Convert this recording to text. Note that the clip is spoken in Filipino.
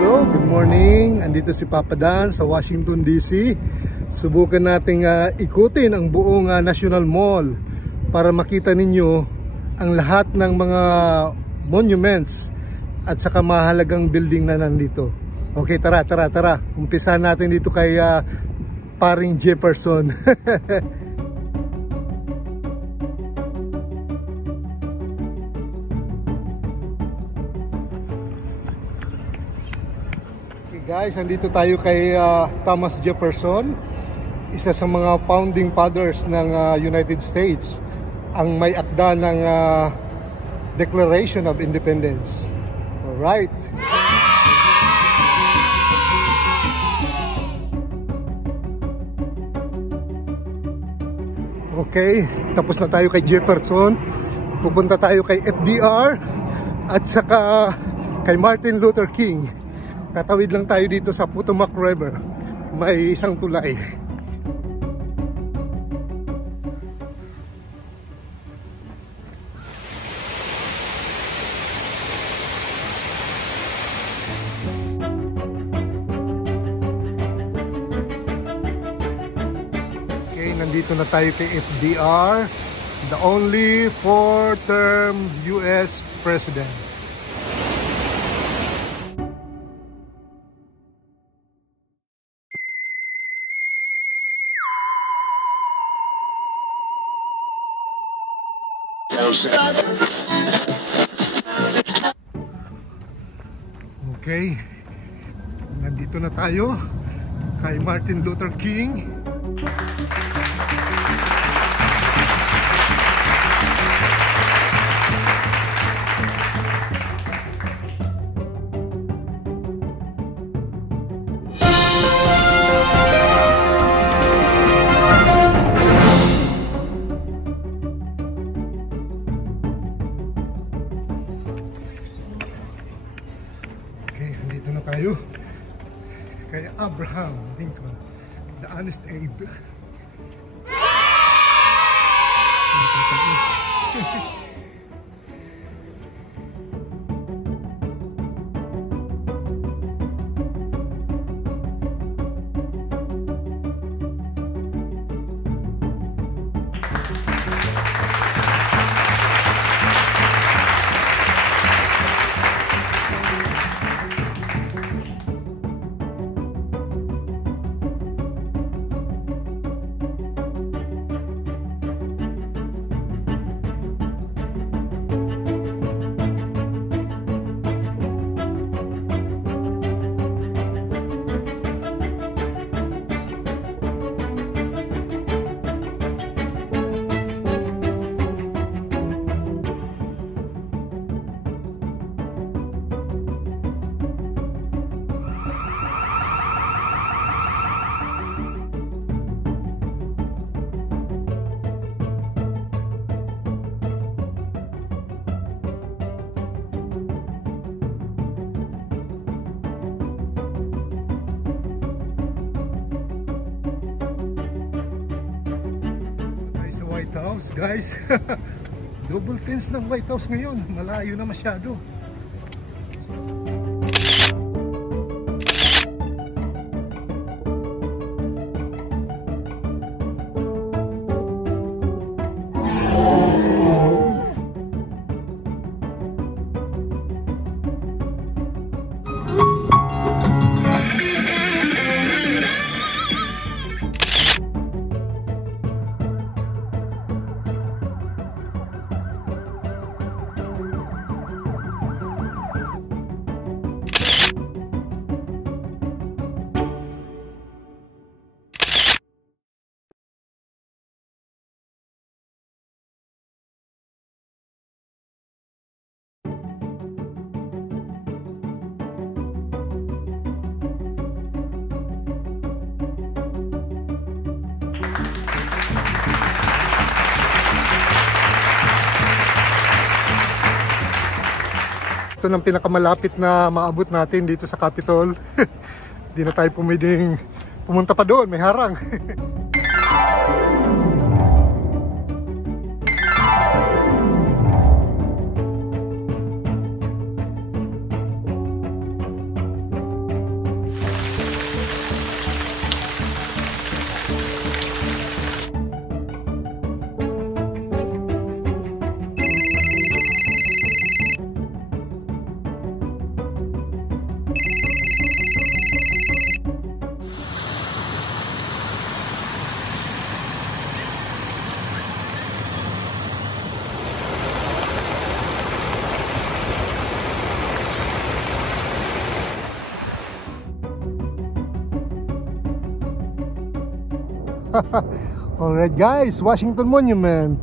Hello, good morning. Andito si Papa Dan sa Washington DC. Subukan nating ikutin ang buong National Mall para makita ninyo ang lahat ng mga monuments at saka mahalagang building na nandito. Okay, tara. Umpisahan natin dito kay paring Jefferson. Guys, nandito tayo kay Thomas Jefferson, isa sa mga founding fathers ng United States, ang may akda ng Declaration of Independence. Alright. Okay, tapos na tayo kay Jefferson. Pupunta tayo kay FDR at saka kay Martin Luther King. Tatawid lang tayo dito sa Potomac River. May isang tulay. Okay, nandito na tayo kay FDR, the only four-term US President. Okay, nandito na tayo kay Martin Luther King. Tayo kay Abraham Lincoln, the honest Abe. White House, guys. Double fence ng White House ngayon, malayo na masyado. Ito ng pinakamalapit na maabot natin dito sa Capitol. Hindi na tayo pumiding pumunta pa doon, may harang. Alright guys, Washington Monument.